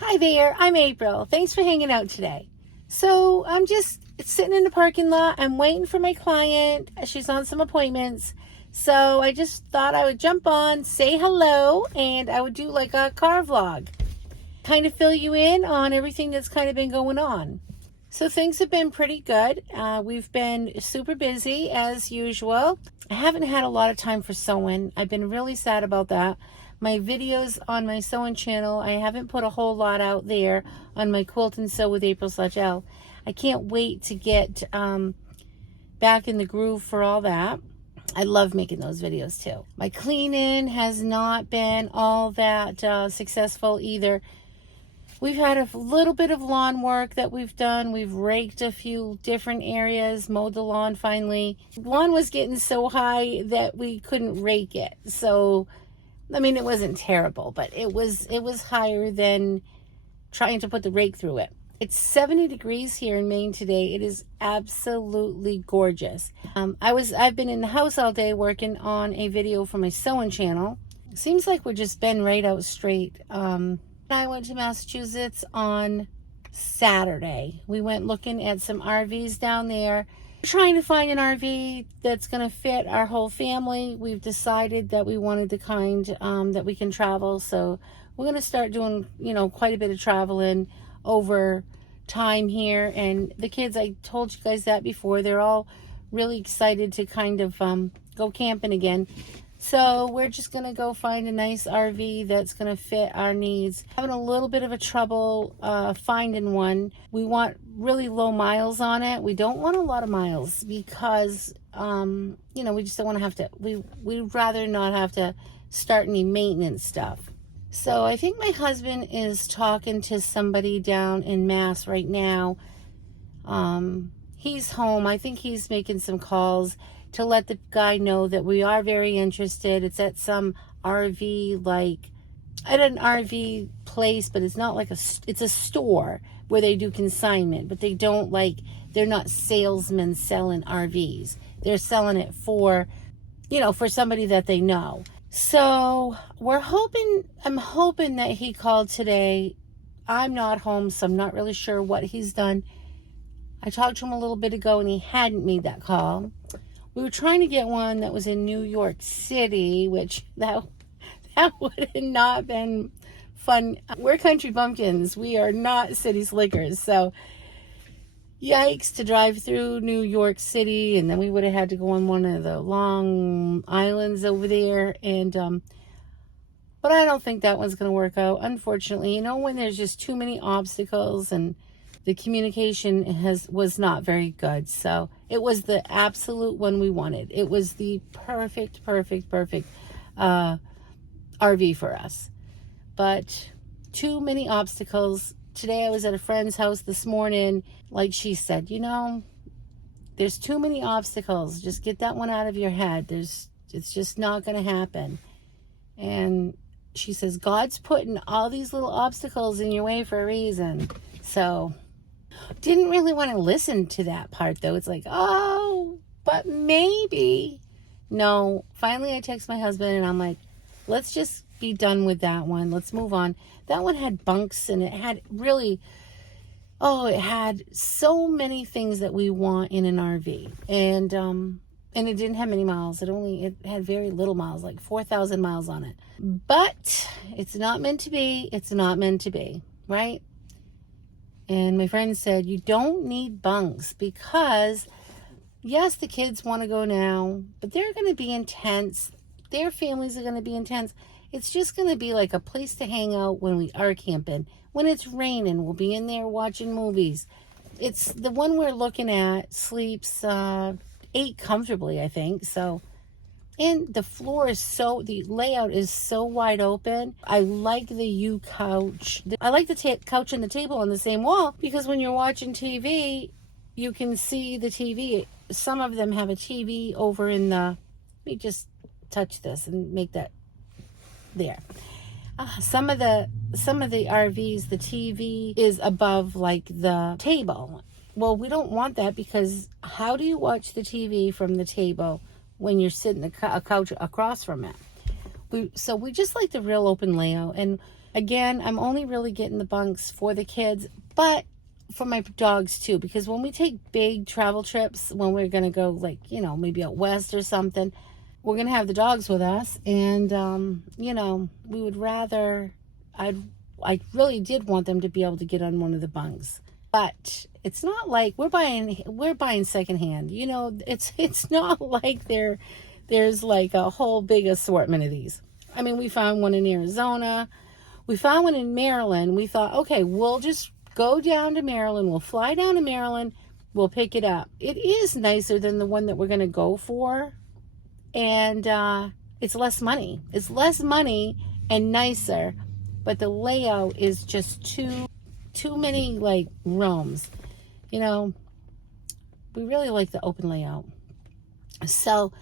Hi there, I'm April. Thanks for hanging out today. So I'm just sitting in the parking lot. I'm waiting for my client. She's on some appointments. So I just thought I would jump on, say hello, and I would do like a car vlog. Kind of fill you in on everything that's kind of been going on. So things have been pretty good. We've been super busy as usual. I haven't had a lot of time for sewing. I've been really sad about that. My videos on my sewing channel, I haven't put a whole lot out there on my Quilt and Sew with April Sawtelle. I can't wait to get back in the groove for all that. I love making those videos too. My cleaning has not been all that successful either. We've had a little bit of lawn work that we've done. We've raked a few different areas, mowed the lawn finally. The lawn was getting so high that we couldn't rake it. So, I mean, it wasn't terrible, but it was higher than trying to put the rake through it. It's 70 degrees here in Maine today. It is absolutely gorgeous. I've been in the house all day working on a video for my sewing channel. Seems like we're just been right out straight. I went to Massachusetts on Saturday. We went looking at some RVs down there. We're trying to find an RV that's going to fit our whole family. We've decided that we wanted the kind that we can travel. So we're going to start doing, quite a bit of traveling over time here. And the kids, I told you guys that before, they're all really excited to kind of go camping again. So we're just going to go find a nice RV that's going to fit our needs. Having a little bit of a trouble finding one. We want really low miles on it. We don't want a lot of miles because, we just don't want to have to, we'd rather not have to start any maintenance stuff. So I think my husband is talking to somebody down in Mass right now. He's home. I think he's making some calls to let the guy know that we are very interested. It's at some RV, at an RV place, but it's not like it's a store where they do consignment, but they don't they're not salesmen selling RVs. They're selling it for somebody that they know. So I'm hoping that he called today. I'm not home, so I'm not really sure what he's done. I talked to him a little bit ago and he hadn't made that call. We were trying to get one that was in New York City, which that would have not been fun. We're country bumpkins. We are not city slickers. So, yikes to drive through New York City. And then we would have had to go on one of the long islands over there. And, but I don't think that one's going to work out. Unfortunately, when there's just too many obstacles and the communication was not very good. So it was the absolute one we wanted. It was the perfect RV for us. But too many obstacles. Today I was at a friend's house this morning. Like she said, there's too many obstacles. Just get that one out of your head. It's just not going to happen. And she says, God's putting all these little obstacles in your way for a reason. So didn't really want to listen to that part though. It's like, oh, but maybe. No, finally I text my husband and I'm like, let's just be done with that one. Let's move on. That one had bunks and it had it had so many things that we want in an RV. And it didn't have many miles. It had very little miles, like 4,000 miles on it. But it's not meant to be. It's not meant to be, right? And my friend said, you don't need bunks because, yes, the kids want to go now, but they're going to be intense. Their families are going to be intense. It's just going to be like a place to hang out when we are camping. When it's raining, we'll be in there watching movies. It's the one we're looking at sleeps 8 comfortably, I think. So, and the layout is so wide open. I like the U couch. I like the couch and the table on the same wall because when you're watching TV, you can see the TV. Some of them have a TV over in let me just touch this and make that there. Some of the RVs, the TV is above the table. Well, we don't want that because how do you watch the TV from the table when you're sitting a couch across from it? So we just like the real open layout. And again, I'm only really getting the bunks for the kids, but for my dogs too, because when we take big travel trips, when we're going to go like, maybe out west or something, we're going to have the dogs with us. And, we would rather, I really did want them to be able to get on one of the bunks, but it's not like we're buying secondhand. It's not like there's like a whole big assortment of these. I mean, we found one in Arizona. We found one in Maryland. We thought, okay, we'll just go down to Maryland. We'll fly down to Maryland. We'll pick it up. It is nicer than the one that we're going to go for. And it's less money. It's less money and nicer. But the layout is just too many, like, rooms. We really like the open layout. So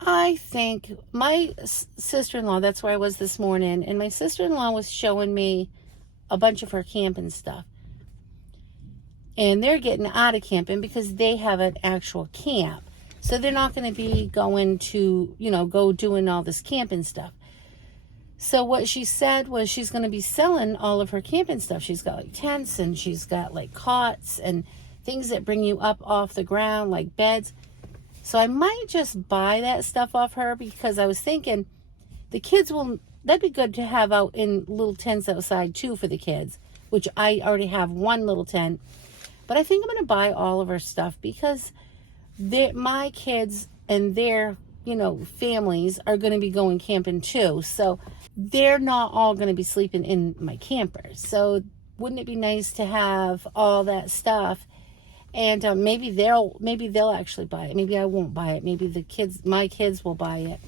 I think my sister-in-law, that's where I was this morning, and my sister-in-law was showing me a bunch of her camping stuff. And they're getting out of camping because they have an actual camp. So they're not going to be going to, go doing all this camping stuff. So what she said was she's going to be selling all of her camping stuff. She's got like tents, and she's got like cots and things that bring you up off the ground, like beds. So I might just buy that stuff off her, because I was thinking the kids that'd be good to have out in little tents outside too for the kids, which I already have one little tent. But I think I'm going to buy all of her stuff, because my kids and their, families are going to be going camping too. So they're not all going to be sleeping in my camper. So wouldn't it be nice to have all that stuff? And maybe they'll actually buy it. Maybe I won't buy it. Maybe my kids will buy it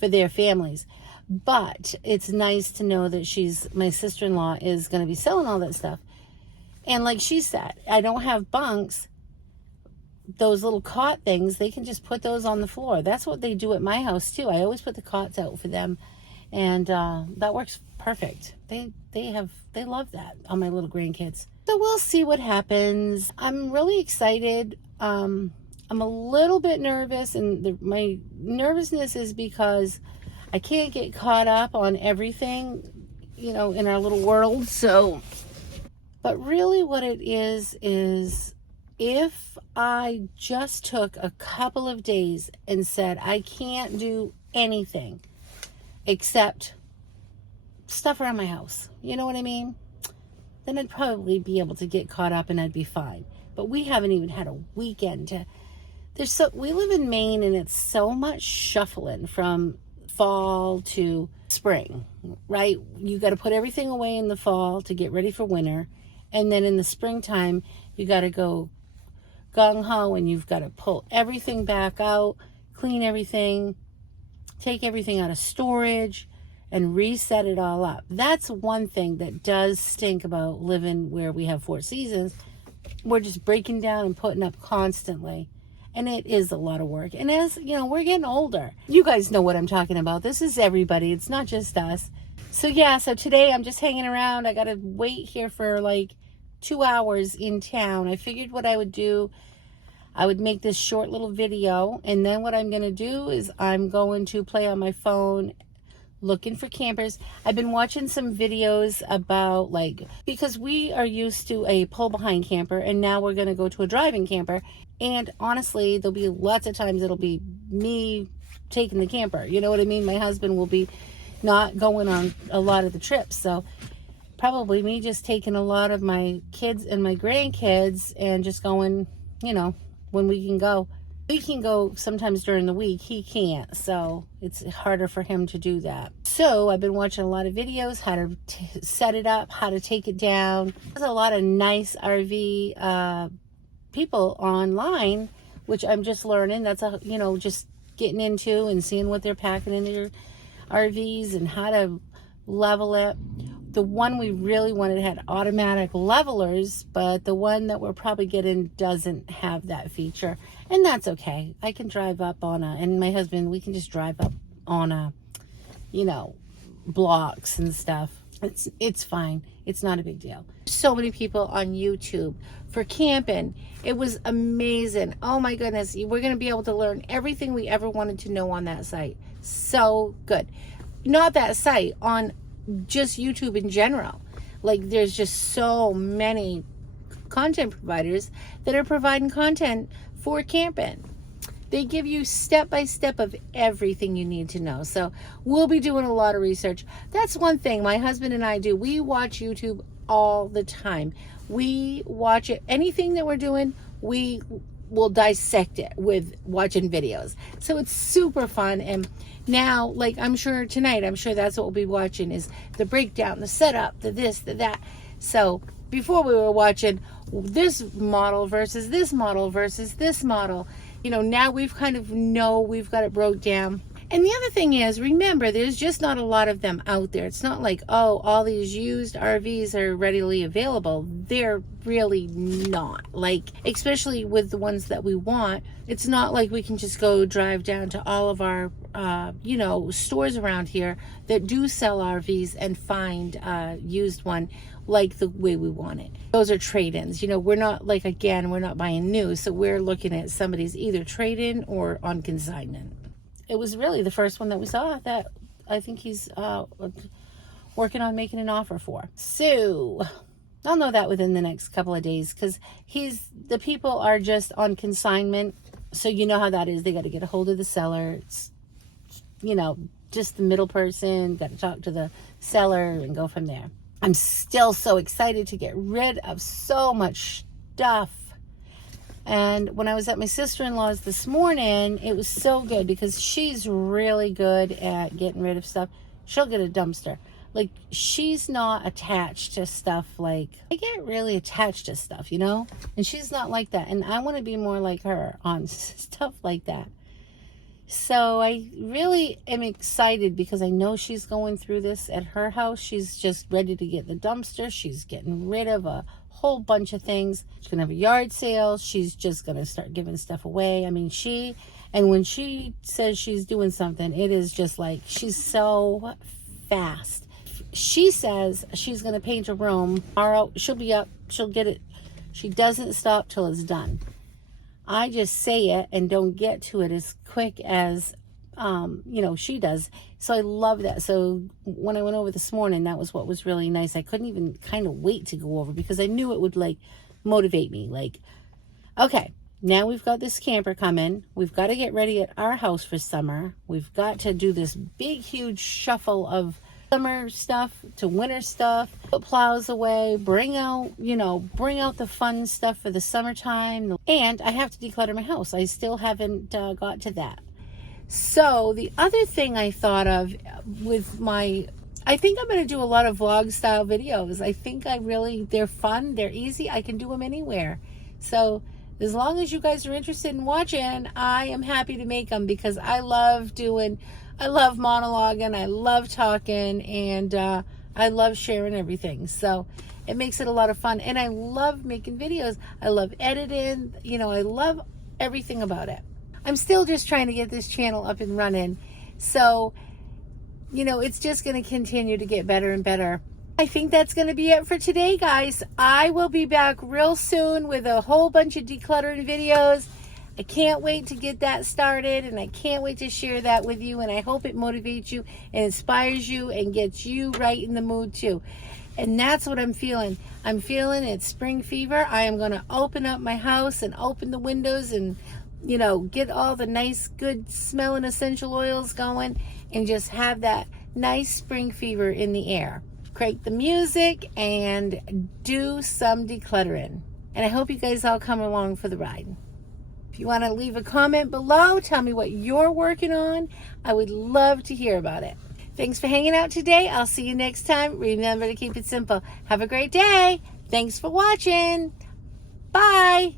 for their families. But it's nice to know that my sister-in-law is going to be selling all that stuff. And like she said, I don't have bunks. Those little cot things, they can just put those on the floor. That's what they do at my house too. I always put the cots out for them, and that works perfect. They love that on my little grandkids. So we'll see what happens. I'm really excited. I'm a little bit nervous, and my nervousness is because I can't get caught up on everything, in our little world. So, but really what it is if I just took a couple of days and said, I can't do anything except stuff around my house, you know what I mean? Then I'd probably be able to get caught up and I'd be fine. But we haven't even had a weekend we live in Maine, and it's so much shuffling from fall to spring, right? You got to put everything away in the fall to get ready for winter. And then in the springtime, you got to go gung-ho, and you've got to pull everything back out, clean everything, take everything out of storage, and reset it all up. That's one thing that does stink about living where we have 4 seasons. We're just breaking down and putting up constantly. And it is a lot of work. And as, we're getting older. You guys know what I'm talking about. This is everybody. It's not just us. So today I'm just hanging around. I got to wait here for like 2 hours in town. I figured what I would do, I would make this short little video, and then what I'm going to do is I'm going to play on my phone looking for campers. I've been watching some videos about, because we are used to a pull behind camper, and now we're going to go to a driving camper. And honestly, there'll be lots of times it'll be me taking the camper. You know what I mean? My husband will be not going on a lot of the trips. So probably me just taking a lot of my kids and my grandkids and just going, when we can go. We can go sometimes during the week. He can't, so it's harder for him to do that. So I've been watching a lot of videos, how to set it up, how to take it down. There's a lot of nice RV people online, which I'm just learning. That's just getting into and seeing what they're packing in their RVs and how to level it. The one we really wanted had automatic levelers, but the one that we're probably getting doesn't have that feature. And that's okay. I can drive up and my husband, we can just drive up on blocks and stuff. It's fine. It's not a big deal. So many people on YouTube for camping. It was amazing. Oh my goodness. We're going to be able to learn everything we ever wanted to know on that site. So good. not that site, on just YouTube in general. Like, there's just so many content providers that are providing content for camping. They give you step by step of everything you need to know. So we'll be doing a lot of research. That's one thing my husband and I do. We watch YouTube all the time. We watch it. Anything that we're doing, we will dissect it with watching videos. So it's super fun. And now, like, I'm sure tonight, I'm sure that's what we'll be watching, is the breakdown, the setup, the this, the that. So before, we were watching this model versus this model versus this model. You know, now we've kind of we've got it broke down. And the other thing is, remember, there's just not a lot of them out there. It's not like, oh, all these used RVs are readily available. They're really not. Like, especially with the ones that we want, it's not like we can just go drive down to all of our, stores around here that do sell RVs and find a used one like the way we want it. Those are trade-ins. You know, we're not, like, again, we're not buying new. So we're looking at somebody's either trade-in or on consignment. It was really the first one that we saw that I think he's working on making an offer for. So I'll know that within the next couple of days, because the people are just on consignment. So you know how that is. They got to get a hold of the seller. It's, just the middle person. Got to talk to the seller and go from there. I'm still so excited to get rid of so much stuff. And when I was at my sister-in-law's this morning, it was so good because she's really good at getting rid of stuff. She'll get a dumpster. Like, she's not attached to stuff like, I get really attached to stuff, and she's not like that. And I want to be more like her on stuff like that. So I really am excited because I know she's going through this at her house. She's just ready to get the dumpster. She's getting rid of a whole bunch of things. She's gonna have a yard sale. She's just gonna start giving stuff away. I mean, when she says she's doing something, it is just like, she's so fast. She says she's gonna paint a room tomorrow. She'll be up, she'll get it. She doesn't stop till it's done. I just say it and don't get to it as quick as she does. So I love that. So when I went over this morning, that was what was really nice. I couldn't even kind of wait to go over because I knew it would, like, motivate me. Like, okay, now we've got this camper coming. We've got to get ready at our house for summer. We've got to do this big, huge shuffle of summer stuff to winter stuff, put plows away, bring out the fun stuff for the summertime. And I have to declutter my house. I still haven't got to that. So the other thing I thought of I think I'm going to do a lot of vlog style videos. I think they're fun. They're easy. I can do them anywhere. So as long as you guys are interested in watching, I am happy to make them because I love monologuing. I love talking, and I love sharing everything. So it makes it a lot of fun. And I love making videos. I love editing. I love everything about it. I'm still just trying to get this channel up and running. So, it's just going to continue to get better and better. I think that's going to be it for today, guys. I will be back real soon with a whole bunch of decluttering videos. I can't wait to get that started, and I can't wait to share that with you, and I hope it motivates you and inspires you and gets you right in the mood too. And that's what I'm feeling. I'm feeling it's spring fever. I am going to open up my house and open the windows and get all the nice, good smelling essential oils going and just have that nice spring fever in the air. Crank the music and do some decluttering. And I hope you guys all come along for the ride. If you want to leave a comment below, tell me what you're working on. I would love to hear about it. Thanks for hanging out today. I'll see you next time. Remember to keep it simple. Have a great day. Thanks for watching. Bye.